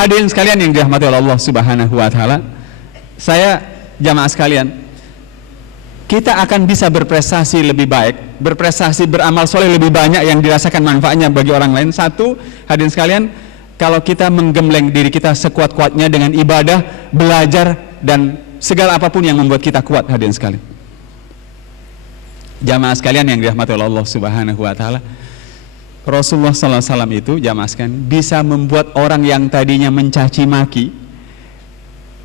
Hadirin sekalian yang dirahmati oleh Allah Subhanahu wa taala, saya jamaah sekalian, kita akan bisa berprestasi lebih baik, berprestasi beramal soleh lebih banyak yang dirasakan manfaatnya bagi orang lain. Satu, hadirin sekalian, kalau kita menggembleng diri kita sekuat-kuatnya dengan ibadah, belajar, dan segala apapun yang membuat kita kuat, hadirin sekalian. Jamaah sekalian yang dirahmati oleh Allah Subhanahu wa taala, Rasulullah SAW itu, jamaah sekalian, bisa membuat orang yang tadinya mencaci maki,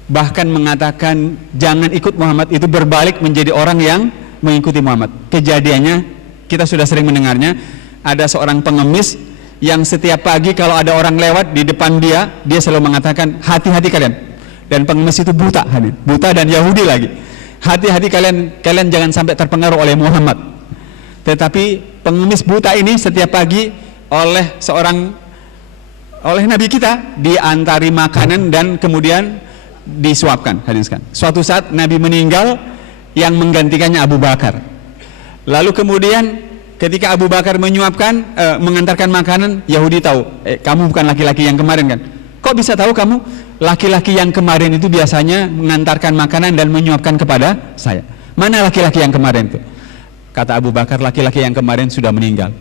bahkan mengatakan jangan ikut Muhammad, itu berbalik menjadi orang yang mengikuti Muhammad. Kejadiannya kita sudah sering mendengarnya. Ada seorang pengemis yang setiap pagi kalau ada orang lewat di depan dia selalu mengatakan hati-hati kalian. Dan pengemis itu buta, buta dan Yahudi lagi. Hati-hati kalian jangan sampai terpengaruh oleh Muhammad. Tetapi pengemis buta ini setiap pagi oleh Nabi kita diantari makanan dan kemudian disuapkan, hadirin sekalian. Suatu saat Nabi meninggal, yang menggantikannya Abu Bakar. Lalu kemudian ketika Abu Bakar menyuapkan, mengantarkan makanan, Yahudi tahu, kamu bukan laki-laki yang kemarin kan? Kok bisa tahu kamu? Laki-laki yang kemarin itu biasanya mengantarkan makanan dan menyuapkan kepada saya. Mana laki-laki yang kemarin itu? Kata Abu Bakar, laki-laki yang kemarin sudah meninggal.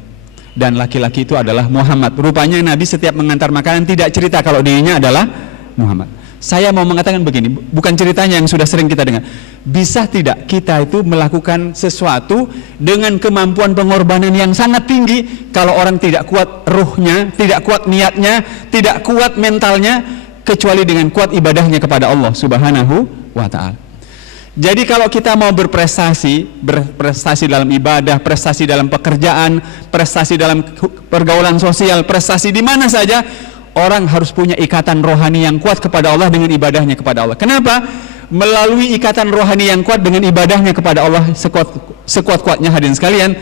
Dan laki-laki itu adalah Muhammad. Rupanya Nabi setiap mengantar makanan tidak cerita kalau dirinya adalah Muhammad. Saya mau mengatakan begini, bukan ceritanya yang sudah sering kita dengar. Bisa tidak kita itu melakukan sesuatu dengan kemampuan pengorbanan yang sangat tinggi, kalau orang tidak kuat ruhnya, tidak kuat niatnya, tidak kuat mentalnya, kecuali dengan kuat ibadahnya kepada Allah Subhanahu wa ta'ala. Jadi kalau kita mau berprestasi dalam ibadah, prestasi dalam pekerjaan, prestasi dalam pergaulan sosial, prestasi di mana saja, orang harus punya ikatan rohani yang kuat kepada Allah dengan ibadahnya kepada Allah. Kenapa? Melalui ikatan rohani yang kuat dengan ibadahnya kepada Allah sekuat-kuatnya, hadirin sekalian,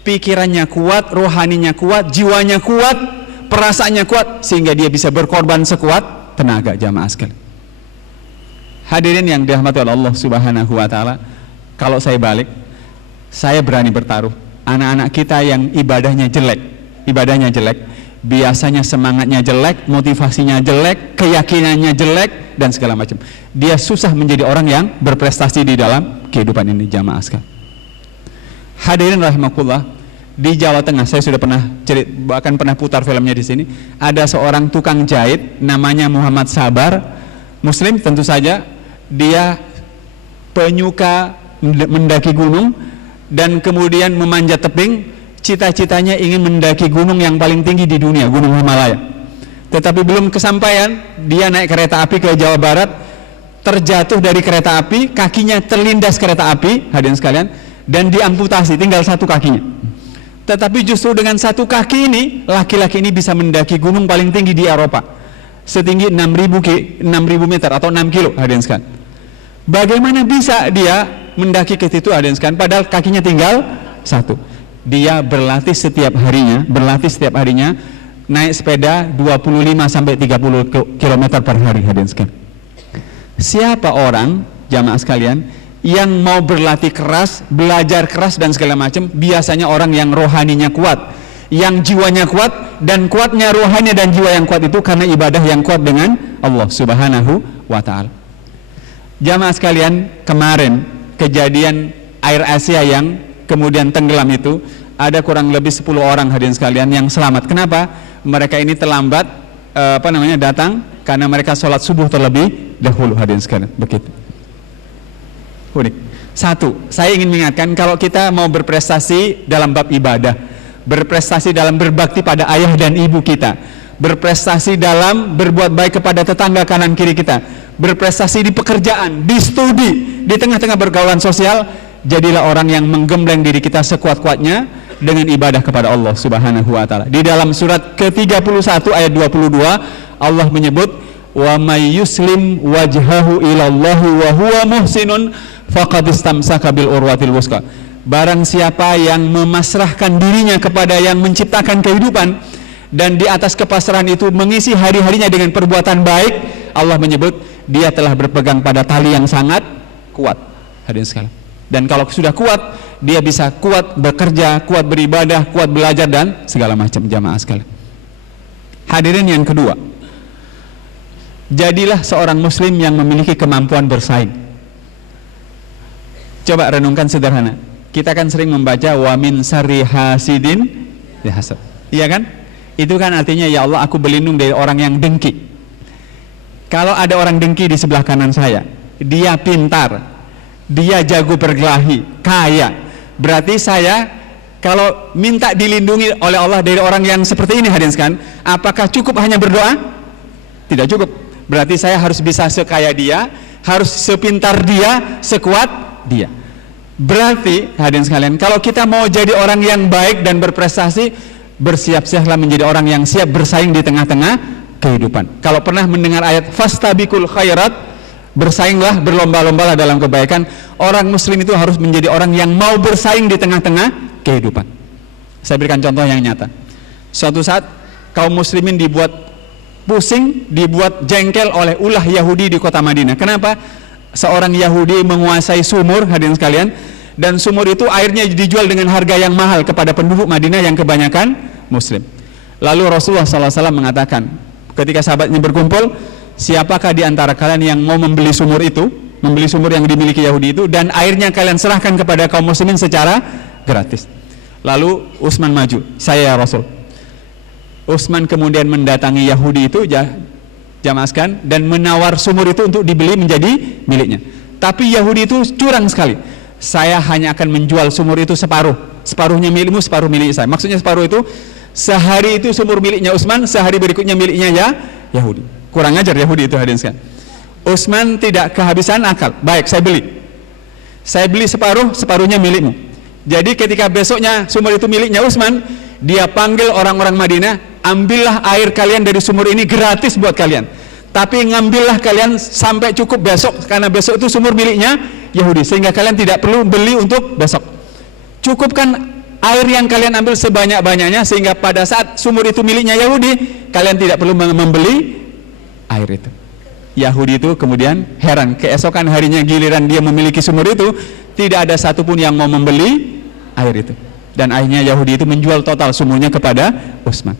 pikirannya kuat, rohaninya kuat, jiwanya kuat, perasaannya kuat, sehingga dia bisa berkorban sekuat tenaga, jamaah sekalian. Hadirin yang dirahmati oleh Allah Subhanahu wa taala, kalau saya balik, saya berani bertaruh, anak-anak kita yang ibadahnya jelek, biasanya semangatnya jelek, motivasinya jelek, keyakinannya jelek, dan segala macam. Dia susah menjadi orang yang berprestasi di dalam kehidupan ini, jamaah sekalian. Hadirin rahimakumullah, di Jawa Tengah saya sudah pernah bahkan pernah putar filmnya di sini. Ada seorang tukang jahit namanya Muhammad Sabar, Muslim tentu saja. Dia penyuka mendaki gunung dan kemudian memanjat tebing. Cita-citanya ingin mendaki gunung yang paling tinggi di dunia, Gunung Himalaya. Tetapi belum kesampaian, dia naik kereta api ke Jawa Barat, terjatuh dari kereta api, kakinya terlindas kereta api, hadirin sekalian, dan diamputasi, tinggal satu kakinya. Tetapi justru dengan satu kaki ini, laki-laki ini bisa mendaki gunung paling tinggi di Eropa, setinggi 6.000 meter atau 6 kilo, hadirin sekalian. Bagaimana bisa dia mendaki ke situ, hadirin sekalian, padahal kakinya tinggal satu? Dia berlatih setiap harinya naik sepeda 25 sampai 30 km per hari, hadirin sekalian. Siapa orang, jamaah sekalian, yang mau berlatih keras, belajar keras dan segala macam? Biasanya orang yang rohaninya kuat, yang jiwanya kuat, dan kuatnya rohani dan jiwa yang kuat itu karena ibadah yang kuat dengan Allah Subhanahu wa ta'ala. Jamaah sekalian, kemarin kejadian Air Asia yang kemudian tenggelam itu, ada kurang lebih 10 orang, hadirin sekalian, yang selamat. Kenapa? Mereka ini terlambat datang karena mereka sholat subuh terlebih dahulu, hadirin sekalian. Begitu. Unik. Satu, saya ingin mengingatkan, kalau kita mau berprestasi dalam bab ibadah, berprestasi dalam berbakti pada ayah dan ibu kita, berprestasi dalam berbuat baik kepada tetangga kanan kiri kita, berprestasi di pekerjaan, di studi, di tengah-tengah pergaulan sosial, jadilah orang yang menggembleng diri kita sekuat-kuatnya dengan ibadah kepada Allah Subhanahu wa ta'ala. Di dalam surat ke-31 ayat 22, Allah menyebut, wa may yuslim wajhahu ilallahi wa huwa muhsinun faqad istamsaka bil urwatil wuthqa. Barang siapa yang memasrahkan dirinya kepada yang menciptakan kehidupan dan di atas kepasrahan itu mengisi hari-harinya dengan perbuatan baik, Allah menyebut dia telah berpegang pada tali yang sangat kuat, hadirin sekalian. Dan kalau sudah kuat, dia bisa kuat bekerja, kuat beribadah, kuat belajar dan segala macam, jamaah sekalian. Hadirin yang kedua, Jadilah seorang muslim yang memiliki kemampuan bersaing. Coba renungkan sederhana. Kita kan sering membaca wa min syarri hasidin ya hasad. Iya kan? Itu kan artinya ya Allah aku berlindung dari orang yang dengki. Kalau ada orang dengki di sebelah kanan saya, dia pintar, dia jago berkelahi, kaya, berarti saya kalau minta dilindungi oleh Allah dari orang yang seperti ini, hadirin sekalian, apakah cukup hanya berdoa? Tidak cukup. Berarti saya harus bisa sekaya dia, harus sepintar dia, sekuat dia. Berarti hadirin sekalian, kalau kita mau jadi orang yang baik dan berprestasi, bersiap-siaplah menjadi orang yang siap bersaing di tengah-tengah kehidupan. Kalau pernah mendengar ayat fastabiqul khairat, bersainglah, berlomba-lombalah dalam kebaikan. Orang muslim itu harus menjadi orang yang mau bersaing di tengah-tengah kehidupan. Saya berikan contoh yang nyata. Suatu saat kaum muslimin dibuat pusing, dibuat jengkel oleh ulah Yahudi di kota Madinah. Kenapa? Seorang Yahudi menguasai sumur, hadirin sekalian, dan sumur itu airnya dijual dengan harga yang mahal kepada penduduk Madinah yang kebanyakan muslim. Lalu Rasulullah SAW mengatakan, ketika sahabatnya berkumpul, siapakah di antara kalian yang mau membeli sumur itu, membeli sumur yang dimiliki Yahudi itu, dan airnya kalian serahkan kepada kaum muslimin secara gratis. Lalu Utsman maju, saya ya Rasul. Utsman kemudian mendatangi Yahudi itu, jamaah sekalian, dan menawar sumur itu untuk dibeli menjadi miliknya. Tapi Yahudi itu curang sekali. Saya hanya akan menjual sumur itu separuh, separuhnya milikmu, separuh milik saya. Maksudnya separuh itu, sehari itu sumur miliknya Utsman, sehari berikutnya miliknya ya Yahudi. Kurang ajar Yahudi itu, hadirin sekalian. Utsman tidak kehabisan akal. Baik, saya beli. Saya beli separuh, separuhnya milikmu. Jadi ketika besoknya sumur itu miliknya Utsman, dia panggil orang-orang Madinah, ambillah air kalian dari sumur ini gratis buat kalian. Tapi ngambillah kalian sampai cukup besok, karena besok itu sumur miliknya Yahudi, sehingga kalian tidak perlu beli untuk besok. Cukupkan air yang kalian ambil sebanyak-banyaknya, sehingga pada saat sumur itu miliknya Yahudi, kalian tidak perlu membeli air itu. Yahudi itu kemudian heran, keesokan harinya giliran dia memiliki sumur itu, tidak ada satupun yang mau membeli air itu. Dan akhirnya Yahudi itu menjual total sumurnya kepada Utsman.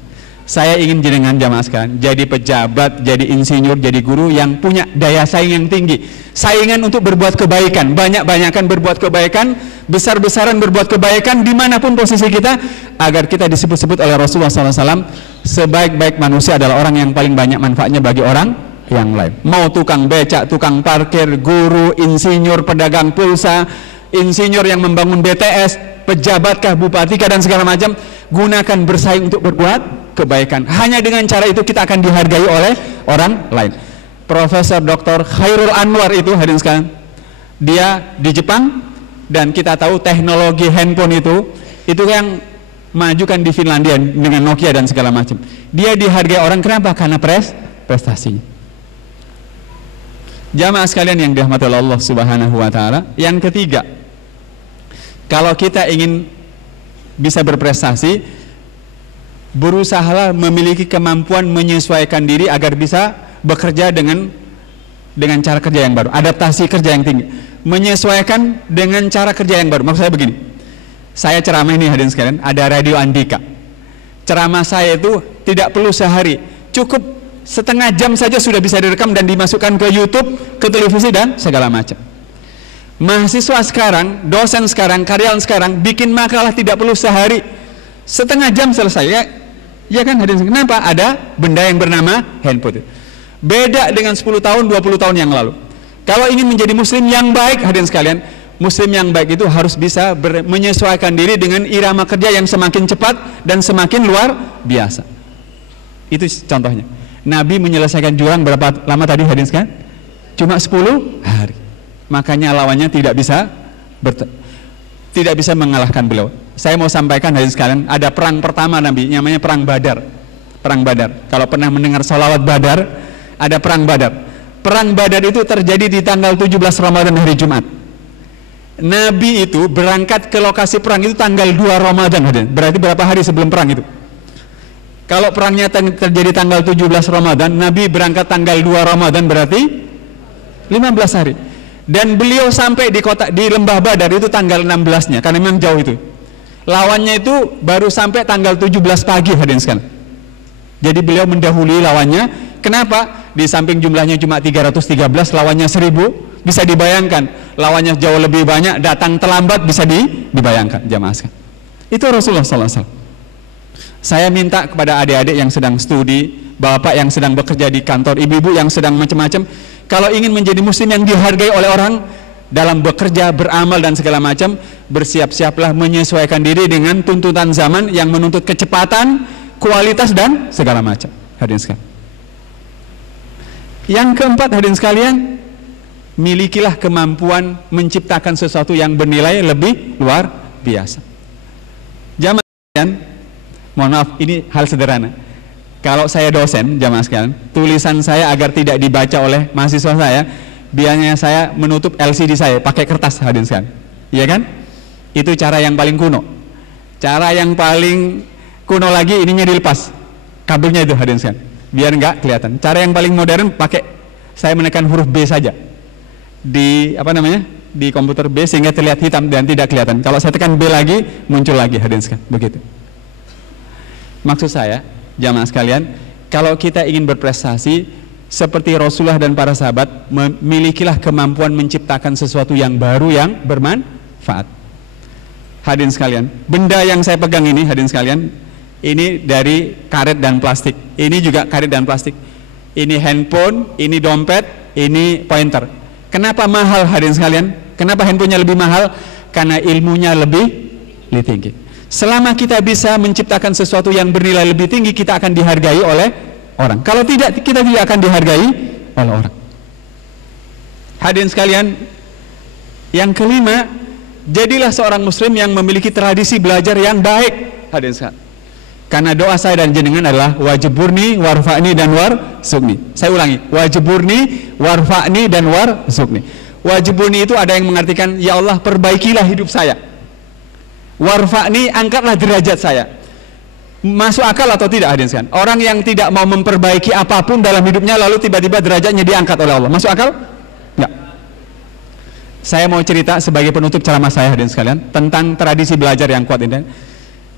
Saya ingin jenengan jamaah sekalian jadi pejabat, jadi insinyur, jadi guru yang punya daya saing yang tinggi. Saingan untuk berbuat kebaikan, banyak-banyakan berbuat kebaikan, besar-besaran berbuat kebaikan dimanapun posisi kita, agar kita disebut-sebut oleh Rasulullah SAW sebaik-baik manusia adalah orang yang paling banyak manfaatnya bagi orang yang lain. Mau tukang becak, tukang parkir, guru, insinyur, pedagang pulsa, insinyur yang membangun BTS, pejabatkah, bupatikah, dan segala macam, gunakan bersaing untuk berbuat kebaikan. Hanya dengan cara itu kita akan dihargai oleh orang lain. Profesor Dr. Khairul Anwar itu, hadirin sekalian, dia di Jepang, dan kita tahu teknologi handphone itu yang majukan di Finlandia dengan Nokia dan segala macam. Dia dihargai orang, kenapa? Karena prestasinya. Jamaah sekalian yang dirahmati Allah Subhanahu wa taala, yang ketiga, kalau kita ingin bisa berprestasi, berusahalah memiliki kemampuan menyesuaikan diri agar bisa bekerja dengan cara kerja yang baru, adaptasi kerja yang tinggi, menyesuaikan dengan cara kerja yang baru. Maksud saya begini, saya ceramah ini, hadirin sekalian, ada Radio Andika. Ceramah saya itu tidak perlu sehari, cukup setengah jam saja sudah bisa direkam dan dimasukkan ke YouTube, ke televisi, dan segala macam. Mahasiswa sekarang, dosen sekarang, karyawan sekarang bikin makalah tidak perlu sehari, setengah jam selesai, ya kan hadirin. Kenapa? Ada benda yang bernama handphone. Beda dengan 10 tahun, 20 tahun yang lalu. Kalau ingin menjadi muslim yang baik, hadirin sekalian, muslim yang baik itu harus bisa menyesuaikan diri dengan irama kerja yang semakin cepat dan semakin luar biasa. Itu contohnya. Nabi menyelesaikan jurang berapa lama tadi, hadirin sekalian? Cuma 10 hari. Makanya lawannya tidak bisa mengalahkan beliau. Saya mau sampaikan, hadirin sekalian, ada perang pertama Nabi, namanya perang Badar. Perang Badar. Kalau pernah mendengar sholawat Badar, ada perang Badar. Perang Badar itu terjadi di tanggal 17 Ramadan, hari Jumat. Nabi itu berangkat ke lokasi perang itu tanggal 2 Ramadan, hadirin. Berarti berapa hari sebelum perang itu? Kalau perangnya terjadi tanggal 17 Ramadan, Nabi berangkat tanggal 2 Ramadan, berarti 15 hari. Dan beliau sampai di Lembah Badar itu tanggal 16-nya, karena memang jauh itu. Lawannya itu baru sampai tanggal 17 pagi, hadirin sekalian. Jadi beliau mendahului lawannya. Kenapa? di samping jumlahnya cuma 313, lawannya 1000, bisa dibayangkan lawannya jauh lebih banyak, datang terlambat, bisa dibayangkan jamaah sekalian. Itu Rasulullah SAW. Saya minta kepada adik-adik yang sedang studi, bapak yang sedang bekerja di kantor, ibu-ibu yang sedang macam-macam, kalau ingin menjadi muslim yang dihargai oleh orang dalam bekerja, beramal dan segala macam, bersiap-siaplah menyesuaikan diri dengan tuntutan zaman yang menuntut kecepatan, kualitas dan segala macam. Hadirin sekalian. Yang keempat, hadirin sekalian, milikilah kemampuan menciptakan sesuatu yang bernilai lebih luar biasa. Jamaah sekalian, mohon maaf, ini hal sederhana. Kalau saya dosen, jamaah sekalian, tulisan saya agar tidak dibaca oleh mahasiswa saya, biasanya saya menutup LCD saya pakai kertas, hadirin sekalian. Iya kan? Itu cara yang paling kuno. Cara yang paling kuno lagi, ininya dilepas kabelnya itu, hadirin sekalian, biar nggak kelihatan. Cara yang paling modern, pakai saya menekan huruf B saja di di komputer B sehingga terlihat hitam dan tidak kelihatan. Kalau saya tekan B lagi, muncul lagi, hadirin sekalian. Begitu. Maksud saya, jamaah sekalian, kalau kita ingin berprestasi seperti Rasulullah dan para sahabat, milikilah kemampuan menciptakan sesuatu yang baru yang bermanfaat. Hadirin sekalian, benda yang saya pegang ini, hadirin sekalian, ini dari karet dan plastik. Ini juga karet dan plastik. Ini handphone, ini dompet, ini pointer. Kenapa mahal, hadirin sekalian? Kenapa handphonenya lebih mahal? Karena ilmunya lebih tinggi. Selama kita bisa menciptakan sesuatu yang bernilai lebih tinggi, kita akan dihargai oleh orang. Kalau tidak, kita tidak akan dihargai oleh orang. Hadirin sekalian, yang kelima, jadilah seorang muslim yang memiliki tradisi belajar yang baik. Hadirin sekalian, karena doa saya dan jenengan adalah wajiburni, warfa'ni dan warzuqni. Saya ulangi, wajiburni, warfa'ni dan warzuqni. Wajiburni itu ada yang mengartikan, ya Allah perbaikilah hidup saya. Warfa'ni, angkatlah derajat saya. Masuk akal atau tidak, hadirin sekalian? Orang yang tidak mau memperbaiki apapun dalam hidupnya, lalu tiba-tiba derajatnya diangkat oleh Allah, masuk akal? Enggak. Saya mau cerita sebagai penutup ceramah saya, hadirin sekalian, tentang tradisi belajar yang kuat ini.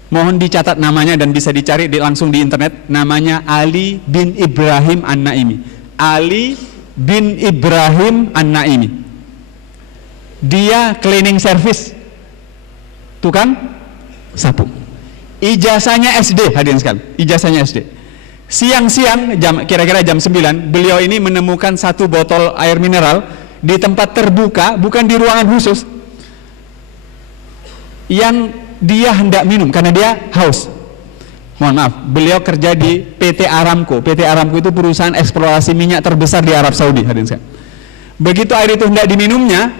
Mohon dicatat namanya dan bisa dicari langsung di internet. Namanya Ali bin Ibrahim An-Naimi. Ali bin Ibrahim An-Naimi. Dia cleaning service, tukang sapu. Ijazahnya SD, hadirin sekalian, ijazahnya SD. Siang-siang, kira-kira jam 9, beliau ini menemukan satu botol air mineral di tempat terbuka, bukan di ruangan khusus, yang dia hendak minum karena dia haus. Mohon maaf, beliau kerja di PT Aramco. PT Aramco itu perusahaan eksplorasi minyak terbesar di Arab Saudi, hadirin sekalian. Begitu air itu hendak diminumnya,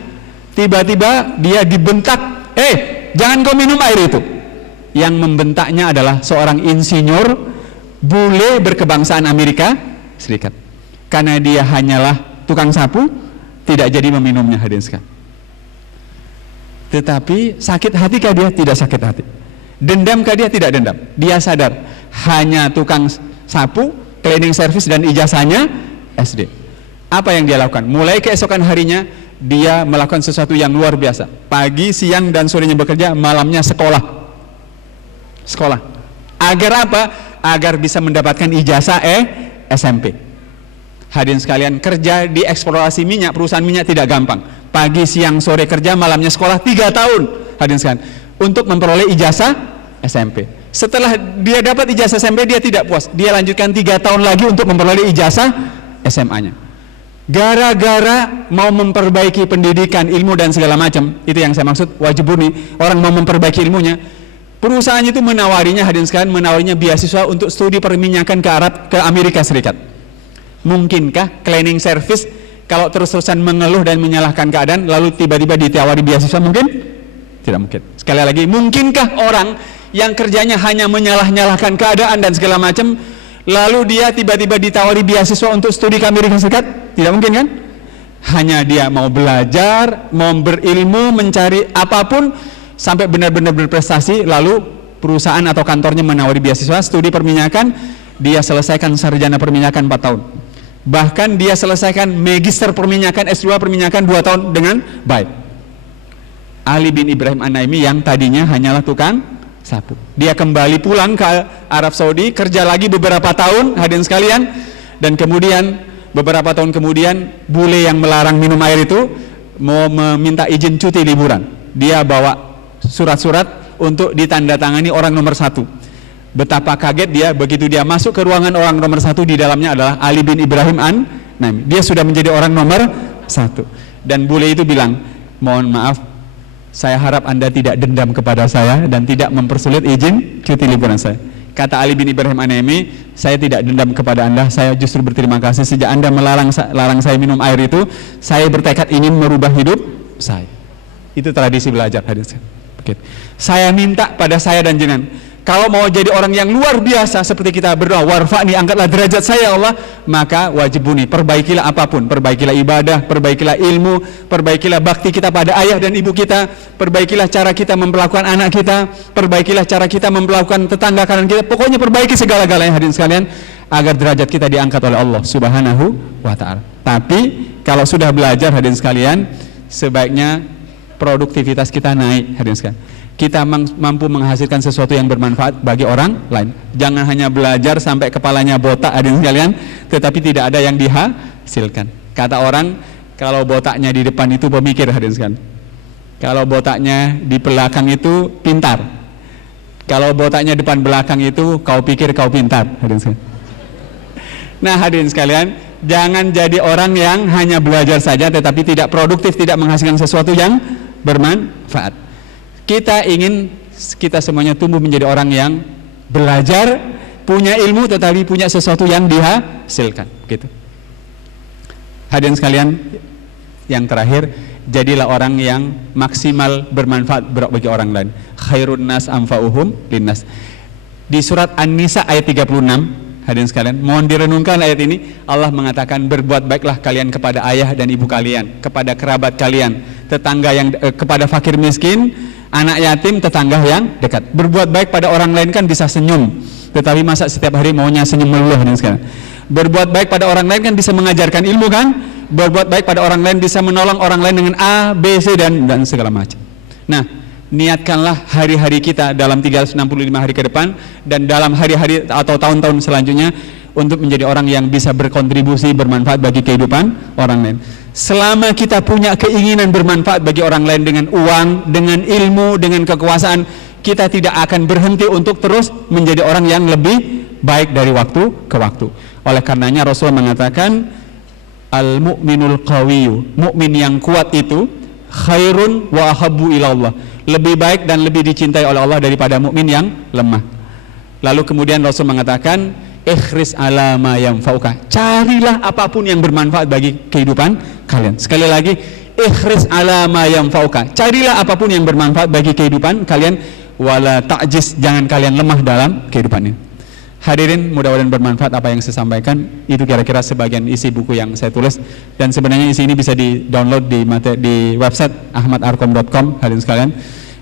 tiba-tiba dia dibentak, jangan kau minum air itu. Yang membentaknya adalah seorang insinyur bule berkebangsaan Amerika Serikat. Karena dia hanyalah tukang sapu, tidak jadi meminumnya, hadirin sekalian. Tetapi sakit hatikah dia? Tidak sakit hati. Dendamkah dia? Tidak dendam. Dia sadar hanya tukang sapu, cleaning service dan ijazahnya SD. Apa yang dia lakukan? Mulai keesokan harinya dia melakukan sesuatu yang luar biasa. Pagi, siang dan sorenya bekerja, malamnya sekolah. Agar apa? Agar bisa mendapatkan ijazah SMP. Hadirin sekalian, kerja di eksplorasi minyak, perusahaan minyak tidak gampang. Pagi, siang, sore kerja, malamnya sekolah 3 tahun. Hadirin sekalian, untuk memperoleh ijazah SMP. Setelah dia dapat ijazah SMP, dia tidak puas. Dia lanjutkan 3 tahun lagi untuk memperoleh ijazah SMA-nya. Gara-gara mau memperbaiki pendidikan, ilmu dan segala macam, itu yang saya maksud wajiburni. Orang mau memperbaiki ilmunya, perusahaan itu menawarinya, hadirin sekalian, menawarinya beasiswa untuk studi perminyakan ke Amerika Serikat. Mungkinkah cleaning service kalau terus-terusan mengeluh dan menyalahkan keadaan lalu tiba-tiba ditawari beasiswa? Mungkin? Tidak mungkin. Sekali lagi, mungkinkah orang yang kerjanya hanya menyalah-nyalahkan keadaan dan segala macam lalu dia tiba-tiba ditawari beasiswa untuk studi ke Amerika Serikat? Tidak mungkin kan? Hanya dia mau belajar, mau berilmu, mencari apapun sampai benar-benar berprestasi, lalu perusahaan atau kantornya menawari beasiswa studi perminyakan, dia selesaikan sarjana perminyakan 4 tahun. Bahkan dia selesaikan magister perminyakan, S2 perminyakan 2 tahun dengan baik. Ali bin Ibrahim An-Naimi yang tadinya hanyalah tukang sapu, dia kembali pulang ke Arab Saudi, kerja lagi beberapa tahun, hadirin sekalian, dan kemudian beberapa tahun kemudian bule yang melarang minum air itu mau meminta izin cuti liburan. Dia bawa surat-surat untuk ditandatangani orang nomor 1. Betapa kaget dia begitu dia masuk ke ruangan orang nomor 1, di dalamnya adalah Ali bin Ibrahim An-Naimi. Dia sudah menjadi orang nomor 1. Dan bule itu bilang, mohon maaf, saya harap Anda tidak dendam kepada saya dan tidak mempersulit izin cuti liburan saya. Kata Ali bin Ibrahim An-Naimi, saya tidak dendam kepada Anda, saya justru berterima kasih. Sejak Anda larang saya minum air itu, saya bertekad ingin merubah hidup saya. Itu tradisi belajar, hadirin. Saya minta pada saya dan jenengan, kalau mau jadi orang yang luar biasa seperti kita berdoa, warfa'ni, angkatlah derajat saya Allah, maka wajib bunyi, perbaikilah apapun, perbaikilah ibadah, perbaikilah ilmu, perbaikilah bakti kita pada ayah dan ibu kita, perbaikilah cara kita memperlakukan anak kita, perbaikilah cara kita memperlakukan tetangga kanan kita, pokoknya perbaiki segala-galanya hadirin sekalian, agar derajat kita diangkat oleh Allah Subhanahu wa ta'ala. Tapi kalau sudah belajar hadirin sekalian, sebaiknya produktivitas kita naik hadirin sekalian. Kita mampu menghasilkan sesuatu yang bermanfaat bagi orang lain. Jangan hanya belajar sampai kepalanya botak hadirin sekalian, tetapi tidak ada yang dihasilkan. Kata orang, kalau botaknya di depan itu pemikir hadirin sekalian. Kalau botaknya di belakang itu pintar. Kalau botaknya depan belakang itu kau pikir kau pintar hadirin sekalian. Nah hadirin sekalian, jangan jadi orang yang hanya belajar saja tetapi tidak produktif, tidak menghasilkan sesuatu yang bermanfaat. Kita ingin kita semuanya tumbuh menjadi orang yang belajar, punya ilmu tetapi punya sesuatu yang dihasilkan gitu. Hadirin sekalian, yang terakhir, jadilah orang yang maksimal bermanfaat bagi orang lain. Khairun nas anfa'uhum linnas. Di surat An-Nisa ayat 36, hadirin sekalian, mohon direnungkan ayat ini. Allah mengatakan, berbuat baiklah kalian kepada ayah dan ibu kalian, kepada kerabat kalian, tetangga yang kepada fakir miskin, anak yatim, tetangga yang dekat. Berbuat baik pada orang lain kan bisa senyum, tetapi masa setiap hari maunya senyum melulu hadirin sekalian. Berbuat baik pada orang lain kan bisa mengajarkan ilmu kan. Berbuat baik pada orang lain bisa menolong orang lain dengan A, B, C dan segala macam. Nah, niatkanlah hari-hari kita dalam 365 hari ke depan dan dalam hari-hari atau tahun-tahun selanjutnya untuk menjadi orang yang bisa berkontribusi, bermanfaat bagi kehidupan orang lain. Selama kita punya keinginan bermanfaat bagi orang lain dengan uang, dengan ilmu, dengan kekuasaan, kita tidak akan berhenti untuk terus menjadi orang yang lebih baik dari waktu ke waktu. Oleh karenanya Rasul mengatakan, al-mu'minul qawiyyu, mukmin yang kuat itu khairun wa ahabbu ilallah, lebih baik dan lebih dicintai oleh Allah daripada mukmin yang lemah. Lalu kemudian Rasul mengatakan, ikhris ala ma yanfa'uka, carilah apapun yang bermanfaat bagi kehidupan kalian. Sekali lagi, ikhris ala ma yanfa'uka, carilah apapun yang bermanfaat bagi kehidupan kalian, wala ta'jiz, jangan kalian lemah dalam kehidupan ini. Hadirin, mudah-mudahan bermanfaat apa yang saya sampaikan. Itu kira-kira sebagian isi buku yang saya tulis, dan sebenarnya isi ini bisa di-download di website ahmadarkom.com hadirin sekalian.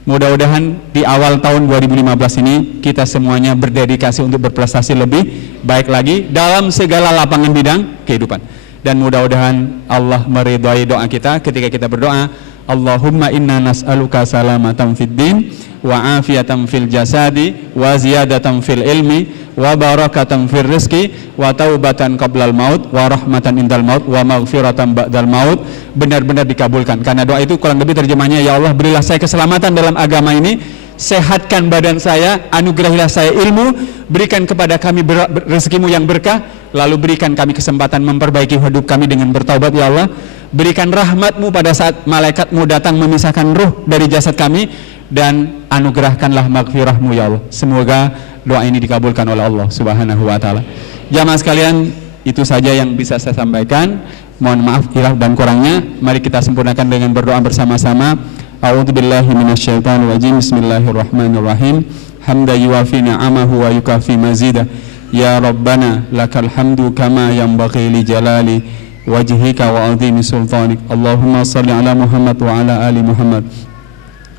Mudah-mudahan di awal tahun 2015 ini kita semuanya berdedikasi untuk berprestasi lebih baik lagi dalam segala lapangan bidang kehidupan. Dan mudah-mudahan Allah meridhai doa kita ketika kita berdoa, Allahumma inna nas'aluka salamatan fid din wa afiyatan fil jasadi wa ziyadatan fil ilmi wa barakatan fil rizki wa taubatan qablal maut wa rahmatan indal maut wa maghfiratan ba'dal maut. Benar-benar dikabulkan, karena doa itu kurang lebih terjemahnya, ya Allah, berilah saya keselamatan dalam agama ini, sehatkan badan saya, anugerahilah saya ilmu, berikan kepada kami rezekimu yang berkah, lalu berikan kami kesempatan memperbaiki hidup kami dengan bertaubat ya Allah. Berikan rahmatmu pada saat malaikatmu datang memisahkan ruh dari jasad kami, dan anugerahkanlah maghfirahmu ya Allah. Semoga doa ini dikabulkan oleh Allah Subhanahu wa ta'ala. Jamaah sekalian, itu saja yang bisa saya sampaikan. Mohon maaf hilaf dan kurangnya. Mari kita sempurnakan dengan berdoa bersama-sama. A'udzubillahi minasyaitonir rajim. Bismillahirrahmanirrahim. Hamda yuwafi ni'amahu wa yukafi mazidah. Ya Rabbana lakal hamdu kama yanbaghi li jalali wajhika wa 'azimi sultanik. Allahumma shalli ala Muhammad wa ala ali Muhammad.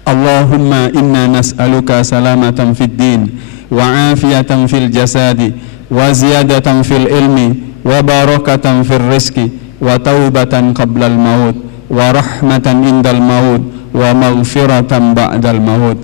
Allahumma inna nas'aluka salamatan fid din wa afiyatan fil jasadi wa ziyadatan fil ilmi wa barakatan fil rizki wa taubatan qablal maut wa rahmatan indal maut wa maghfiratan ba'dal maut.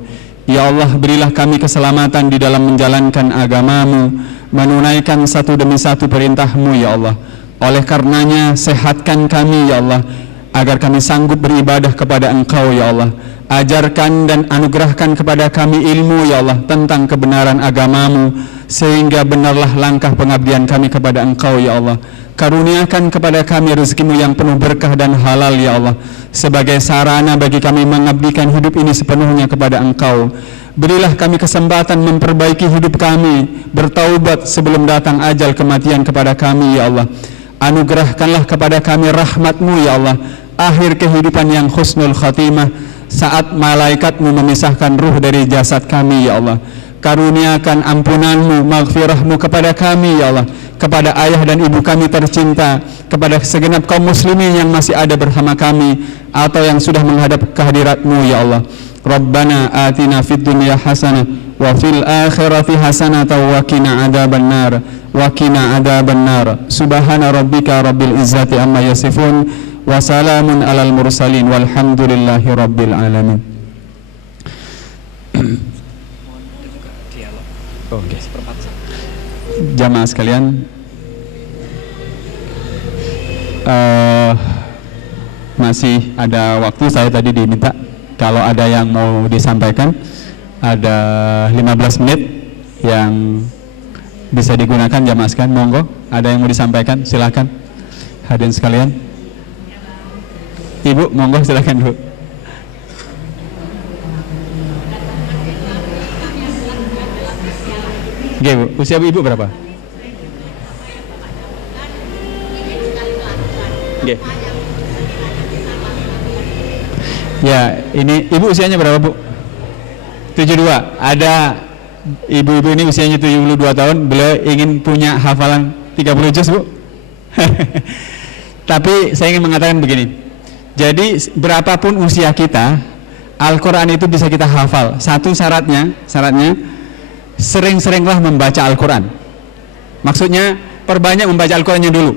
Ya Allah, berilah kami keselamatan di dalam menjalankan agamamu, menunaikan satu demi satu perintahmu ya Allah. Oleh karenanya sehatkan kami ya Allah, agar kami sanggup beribadah kepada Engkau ya Allah. Ajarkan dan anugerahkan kepada kami ilmu ya Allah tentang kebenaran agamamu, sehingga benarlah langkah pengabdian kami kepada Engkau ya Allah. Karuniakan kepada kami rezekimu yang penuh berkah dan halal ya Allah, sebagai sarana bagi kami mengabdikan hidup ini sepenuhnya kepada Engkau. Berilah kami kesempatan memperbaiki hidup kami, bertaubat sebelum datang ajal kematian kepada kami ya Allah. Anugerahkanlah kepada kami rahmat-Mu ya Allah, akhir kehidupan yang husnul khatimah, saat malaikat-Mu memisahkan ruh dari jasad kami ya Allah. Karuniakan ampunan-Mu, maghfirah-Mu kepada kami ya Allah, kepada ayah dan ibu kami tercinta, kepada segenap kaum muslimin yang masih ada bersama kami atau yang sudah menghadap kehadirat-Mu ya Allah. Rabbana atina fid dunya hasanah wa fil akhirati hasanah wa qina adzabannar wa qina adzabannar. Subhana rabbika rabbil izzati amma yasifun wa salamun alal mursalin walhamdulillahi rabbil alamin. Oke, jamaah sekalian, masih ada waktu. Saya tadi diminta kalau ada yang mau disampaikan, ada 15 menit yang bisa digunakan jamaah sekalian. Monggo, ada yang mau disampaikan, silakan hadirin sekalian. Ibu, monggo silakan Bu. Oke Bu, usia ibu berapa? Oke. Ya, ini ibu usianya berapa Bu? 72. Ada ibu-ibu ini usianya 72 tahun, beliau ingin punya hafalan 30 juz Bu. Tapi saya ingin mengatakan begini. Jadi berapapun usia kita, Al-Quran itu bisa kita hafal. Satu syaratnya sering-seringlah membaca Al-Quran. Maksudnya perbanyak membaca Al-Qurannya dulu.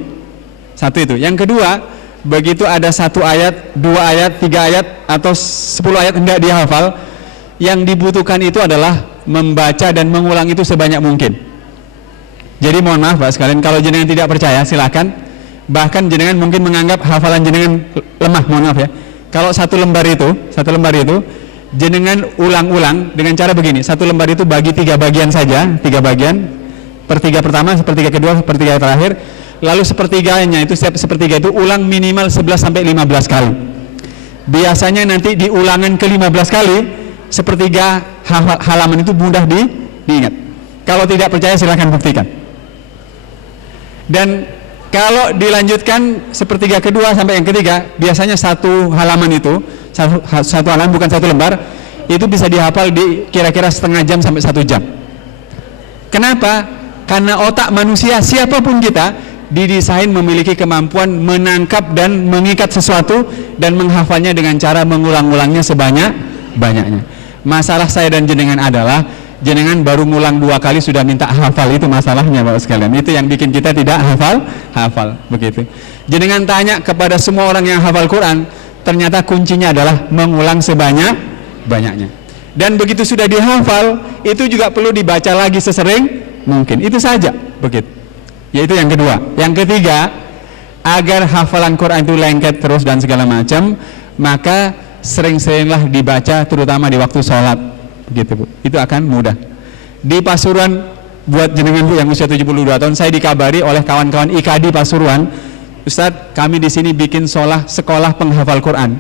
Satu itu. Yang kedua, begitu ada 1 ayat, 2 ayat, 3 ayat atau 10 ayat hendak dihafal, yang dibutuhkan itu adalah membaca dan mengulang itu sebanyak mungkin. Jadi mohon maaf Pak sekalian, kalau jenengan tidak percaya silakan. Bahkan jenengan mungkin menganggap hafalan jenengan lemah, mohon maaf ya. Kalau satu lembar itu jenengan ulang-ulang dengan cara begini. 1 lembar itu bagi 3 bagian saja, 3 bagian. Sepertiga pertama, sepertiga kedua, sepertiga terakhir. Lalu sepertiganya itu, setiap sepertiga itu ulang minimal 11-15 kali. Biasanya nanti di ulangan ke-15 kali, sepertiga halaman itu mudah diingat. Kalau tidak percaya silahkan buktikan. Dan kalau dilanjutkan sepertiga kedua sampai yang ketiga, biasanya 1 halaman itu, satu halaman bukan 1 lembar, itu bisa dihafal di kira-kira setengah jam sampai 1 jam. Kenapa? Karena otak manusia, siapapun kita, didesain memiliki kemampuan menangkap dan mengikat sesuatu dan menghafalnya dengan cara mengulang-ulangnya sebanyak-banyaknya. Masalah saya dan jenengan adalah jenengan baru ngulang 2 kali sudah minta hafal, itu masalahnya Bapak sekalian. Itu yang bikin kita tidak hafal begitu. Jenengan tanya kepada semua orang yang hafal Quran, ternyata kuncinya adalah mengulang sebanyak-banyaknya. Dan begitu sudah dihafal, itu juga perlu dibaca lagi sesering mungkin. Itu saja, begitu. Yaitu yang kedua. Yang ketiga, agar hafalan Quran itu lengket terus dan segala macam, maka sering-seringlah dibaca, terutama di waktu sholat. Begitu Bu, itu akan mudah. Di Pasuruan, buat jenengan Bu yang usia 72 tahun, saya dikabari oleh kawan-kawan IKADI Pasuruan, Ustadz, kami di sini bikin sekolah penghafal Quran.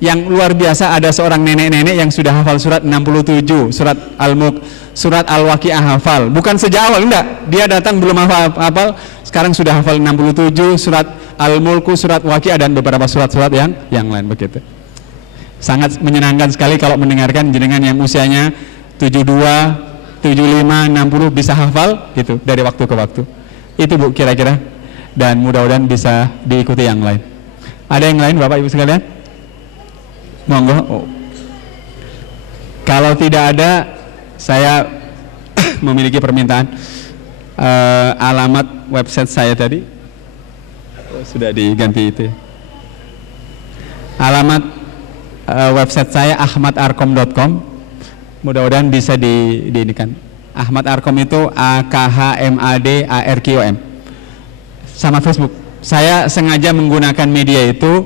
Yang luar biasa, ada seorang nenek-nenek yang sudah hafal surat 67, surat Al-Mulk, surat Al-Waqi'ah hafal. Bukan sejak awal, enggak. Dia datang belum hafal, sekarang sudah hafal 67, surat Al-Mulk, surat Waqi'ah dan beberapa surat-surat yang lain begitu. Sangat menyenangkan sekali kalau mendengarkan jenengan yang usianya 72, 75, 60 bisa hafal gitu dari waktu ke waktu. Itu Bu kira-kira, dan mudah-mudahan bisa diikuti yang lain. Ada yang lain Bapak Ibu sekalian? Monggo. Oh. Kalau tidak ada, saya memiliki permintaan. Alamat website saya tadi sudah diganti itu ya. Alamat website saya ahmadarkom.com. Mudah-mudahan bisa diinikan. Ahmad Arkom itu AKHMADARKOM. Sama Facebook. saya sengaja menggunakan media itu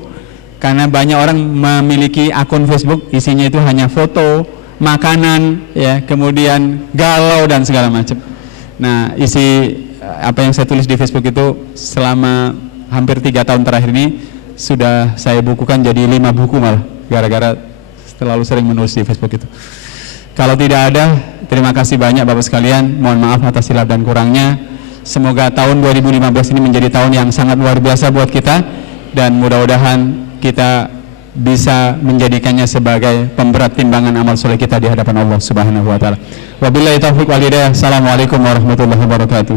karena banyak orang memiliki akun Facebook isinya itu hanya foto, makanan, ya, kemudian galau dan segala macam. Nah, isi apa yang saya tulis di Facebook itu selama hampir 3 tahun terakhir ini sudah saya bukukan jadi 5 buku malah, gara-gara terlalu sering menulis di Facebook itu. Kalau tidak ada, terima kasih banyak Bapak sekalian, mohon maaf atas silap dan kurangnya. Semoga tahun 2015 ini menjadi tahun yang sangat luar biasa buat kita, dan mudah-mudahan kita bisa menjadikannya sebagai pemberat timbangan amal soleh kita di hadapan Allah Subhanahu wa taala. Wabillahi taufiq wal hidayah. Assalamualaikum warahmatullahi wabarakatuh.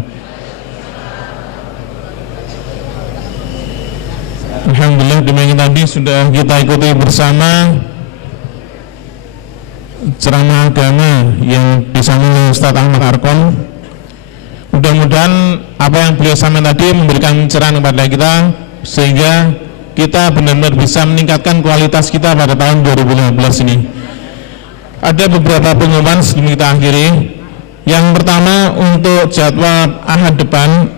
Alhamdulillah, demikian tadi sudah kita ikuti bersama ceramah agama yang disampaikan Ustaz Ahmad Arkom. Mudah-mudahan apa yang beliau sampaikan tadi memberikan pencerahan kepada kita sehingga kita benar-benar bisa meningkatkan kualitas kita pada tahun 2015 ini. Ada beberapa pengumuman sebelum kita akhiri. Yang pertama, untuk jadwal Ahad depan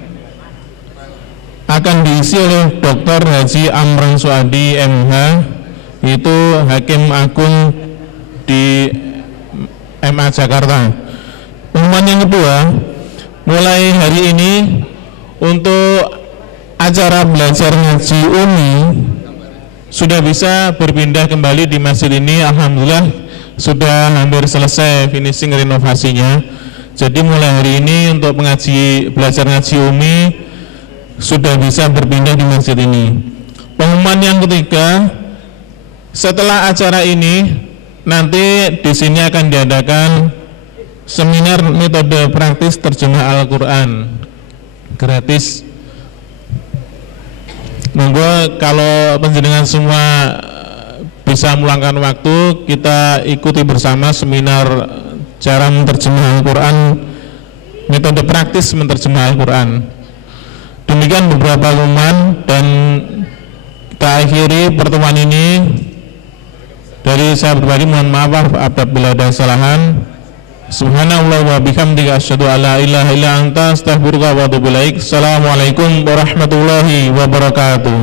akan diisi oleh Dr. Haji Amran Suadi MH, yaitu Hakim Agung di MA Jakarta. Pengumuman yang kedua, mulai hari ini untuk acara belajar ngaji Umi sudah bisa berpindah kembali di masjid ini. Alhamdulillah sudah hampir selesai finishing renovasinya. Jadi mulai hari ini untuk belajar ngaji Umi sudah bisa berpindah di masjid ini. Pengumuman yang ketiga, setelah acara ini nanti di sini akan diadakan seminar metode praktis terjemah Al-Quran gratis. Monggo kalau panjenengan semua bisa meluangkan waktu, kita ikuti bersama seminar cara menerjemah Al-Quran, metode praktis menerjemah Al-Quran. Demikian beberapa pengumuman, dan kita akhiri pertemuan ini. Dari saya pribadi mohon maaf apabila ada kesalahan. Subhanallah wa bihamdika asyhadu an la ilaha illa anta astaghfiruka wa atubu ilaik. Assalamualaikum warahmatullahi wabarakatuh.